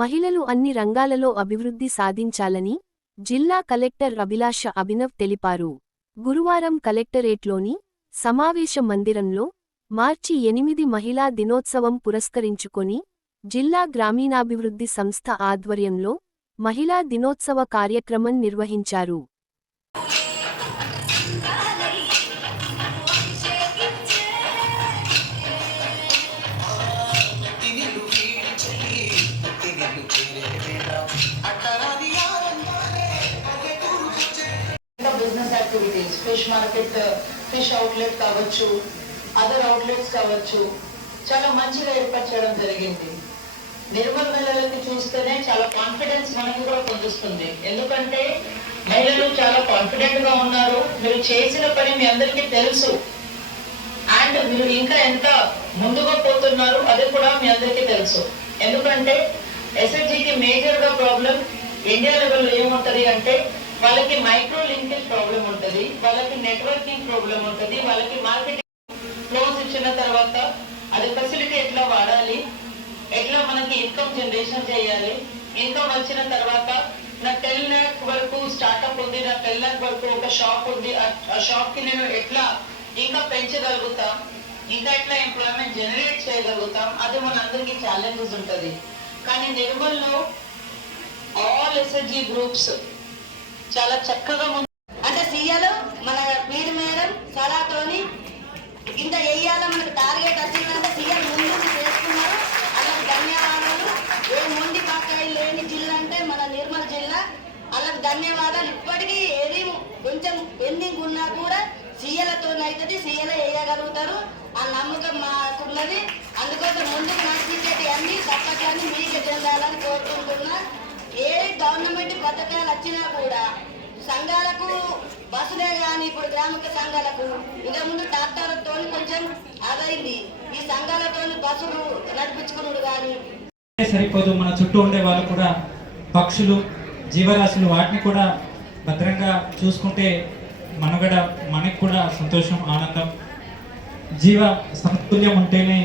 మహిళలు అన్ని రంగాలలో అభివృద్ధి సాధించాలని జిల్లా కలెక్టర్ అభిలాష అభినవ్ తెలిపారు. గురువారం కలెక్టరేట్లోని సమావేశ మందిరంలో మార్చి ఎనిమిది మహిళా దినోత్సవం పురస్కరించుకొని జిల్లా గ్రామీణాభివృద్ధి సంస్థ ఆధ్వర్యంలో మహిళా దినోత్సవ కార్యక్రమం నిర్వహించారు. Business activities fish market fish outlet కావచ్చు అదర్ అవుట్లెట్స్ కావచ్చు. చాలా మంచిగా ఏర్పాటు చేయడం జరిగింది. నిర్మల్ మహిళలకి చూస్తేనే చాలా కాన్ఫిడెన్స్ మనకి కూడా పొందుతుంది. ఎందుకంటే మహిళలు చాలా కాన్ఫిడెంట్గా ఉన్నారు. మీరు చేసిన పని మీ అందరికీ తెలుసు. అండ్ మీరు ఇంకా ఎంత ముందుగా పోతున్నారు అది కూడా మీ అందరికీ తెలుసు. ఎందుకంటే ఎస్ఎస్జికి ప్రాబ్లం ఇండియా లెవెల్లో ఏముంటది అంటే వాళ్ళకి మైక్రో లింకేజ్ ప్రాబ్లం ఉంటది వాళ్ళకి నెట్వర్కింగ్ ప్రాబ్లం ఉంటది వాళ్ళకి మార్కెటింగ్ లోన్స్ ఇచ్చిన తర్వాత అది ఫెసిలిటీ ఎట్లా వాడాలి. ఎట్లా మనకి ఇన్కమ్ జనరేషన్ చేయాలి. ఇన్కమ్ వచ్చిన తర్వాత నా టెన్ ల్యాక్ వరకు స్టార్ట్అప్ ఉంది నా టెన్ ల్యాక్ వరకు ఒక షాప్ ఉంది. ఆ- షాప్కి నేను ఎట్లా ఇంకా పెంచగలుగుతాం? ఇంకా ఎట్లా ఎంప్లాయ్మెంట్ జనరేట్ చేయగలుగుతాం? అది మన అందరికి ఛాలెంజెస్ ఉంటది. కానీ నిర్మల్లో ఆల్ ఎస్ఎస్జి గ్రూప్స్ చాలా చక్కగా అంటే సీఎలు మన పీడి మేడం సలాతోని ఇంత వేయాల మనకు టార్గెట్ వచ్చిందంటే సీఎం ముందు చేసుకున్నారు అలాగే ధన్యవాదాలు. ఏ మొండి పాకాయి లేని జిల్లా అంటే మన నిర్మల్ జిల్లా. అలాగే ధన్యవాదాలు. ఇప్పటికీ ఏది కొంచెం పెండింగ్ ఉన్నా కూడా సీఎలతో అవుతుంది సీఎల వేయగలుగుతారు ఆ నమ్మకం మాకున్నది. అందుకోసం ముందుకు నడిచేటి అన్ని గవర్నమెంట్ పథకాలు వచ్చినా కూడా సంఘాలకు బస్సులే కానీ ఇప్పుడు గ్రామిక సంఘాలకు. ఇంతకు ముందు ట్రాక్టర్లతో కొంచెం అదైంది ఈ సంఘాలతో బస్సులు నడిపించుకున్నాడు కానీ. సరిపోదు మన చుట్టూ ఉండే వాళ్ళు కూడా పక్షులు జీవరాశులు వాటిని కూడా భద్రంగా చూసుకుంటే మనుగడ మనకి కూడా సంతోషం ఆనందం. జీవ సమతుల్యం ఉంటేనే